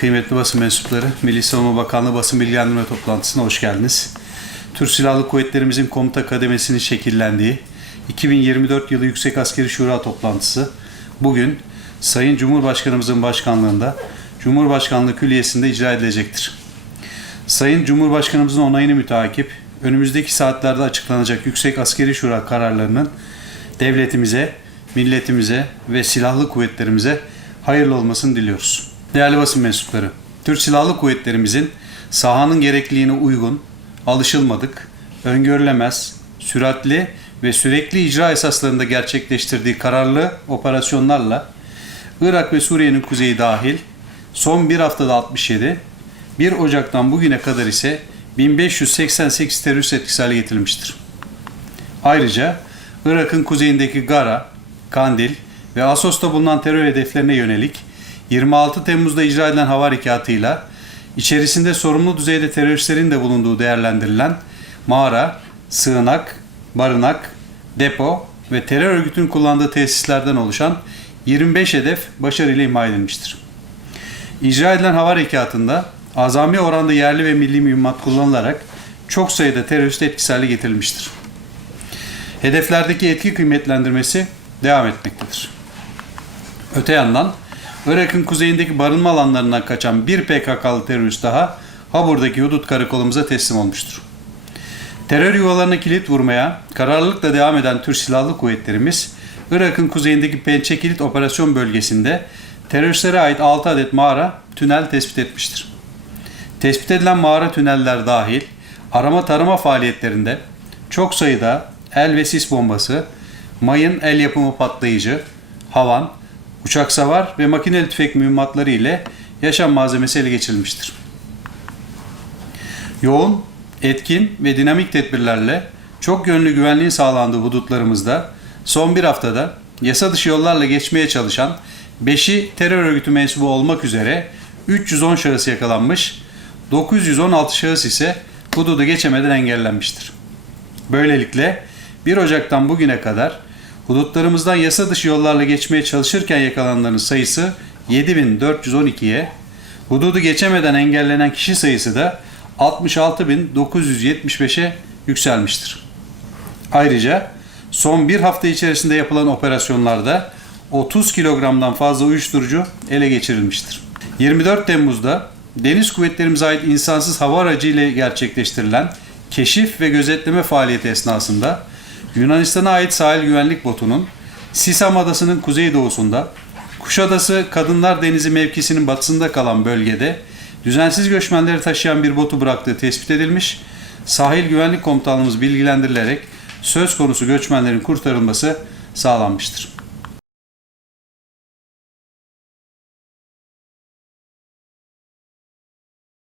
kıymetli basın mensupları, Milli Savunma Bakanlığı basın bilgilendirme toplantısına hoş geldiniz. Türk Silahlı Kuvvetlerimizin komuta kademesinin şekillendiği 2024 yılı Yüksek Askeri Şura toplantısı bugün Sayın Cumhurbaşkanımızın başkanlığında Cumhurbaşkanlığı Külliyesi'nde icra edilecektir. Sayın Cumhurbaşkanımızın onayını müteakip önümüzdeki saatlerde açıklanacak Yüksek Askeri Şura kararlarının devletimize, milletimize ve silahlı kuvvetlerimize hayırlı olmasını diliyoruz. Değerli basın mensupları, Türk Silahlı Kuvvetlerimizin sahanın gerekliliğine uygun, alışılmadık, öngörülemez, süratli ve sürekli icra esaslarında gerçekleştirdiği kararlı operasyonlarla Irak ve Suriye'nin kuzeyi dahil son bir haftada 67, 1 Ocak'tan bugüne kadar ise 1588 terörist etkisi hale getirilmiştir. Ayrıca Irak'ın kuzeyindeki Gara, Kandil ve Asos'ta bulunan terör hedeflerine yönelik 26 Temmuz'da icra edilen hava harekatıyla içerisinde sorumlu düzeyde teröristlerin de bulunduğu değerlendirilen mağara, sığınak, barınak, depo ve terör örgütünün kullandığı tesislerden oluşan 25 hedef başarıyla imha edilmiştir. İcra edilen hava harekatında azami oranda yerli ve milli mühimmat kullanılarak çok sayıda terörist etkisi hale getirilmiştir. Hedeflerdeki etki kıymetlendirmesi devam etmektedir. Öte yandan Irak'ın kuzeyindeki barınma alanlarından kaçan bir PKK'lı terörist daha Habur'daki hudut karakolumuza teslim olmuştur. Terör yuvalarına kilit vurmaya kararlılıkla devam eden Türk Silahlı Kuvvetlerimiz, Irak'ın kuzeyindeki Pençe Kilit Operasyon Bölgesi'nde teröristlere ait 6 adet mağara, tünel tespit etmiştir. Tespit edilen mağara tüneller dahil arama tarama faaliyetlerinde çok sayıda el ve sis bombası, mayın el yapımı patlayıcı, havan, uçak savar ve makineli tüfek mühimmatları ile yaşam malzemesi ele geçirilmiştir. Yoğun, etkin ve dinamik tedbirlerle çok yönlü güvenliğin sağlandığı hudutlarımızda son bir haftada yasa dışı yollarla geçmeye çalışan 5'i terör örgütü mensubu olmak üzere 310 şahıs yakalanmış, 916 şahıs ise hududu geçemeden engellenmiştir. Böylelikle 1 Ocak'tan bugüne kadar hudutlarımızdan yasa dışı yollarla geçmeye çalışırken yakalananların sayısı 7412'ye, hududu geçemeden engellenen kişi sayısı da 66.975'e yükselmiştir. Ayrıca son bir hafta içerisinde yapılan operasyonlarda 30 kilogramdan fazla uyuşturucu ele geçirilmiştir. 24 Temmuz'da Deniz Kuvvetlerimize ait insansız hava aracı ile gerçekleştirilen keşif ve gözetleme faaliyeti esnasında Yunanistan'a ait sahil güvenlik botunun Sisam Adası'nın kuzeydoğusunda Kuşadası Kadınlar Denizi mevkisinin batısında kalan bölgede düzensiz göçmenleri taşıyan bir botu bıraktığı tespit edilmiş, sahil güvenlik komutanlığımız bilgilendirilerek söz konusu göçmenlerin kurtarılması sağlanmıştır.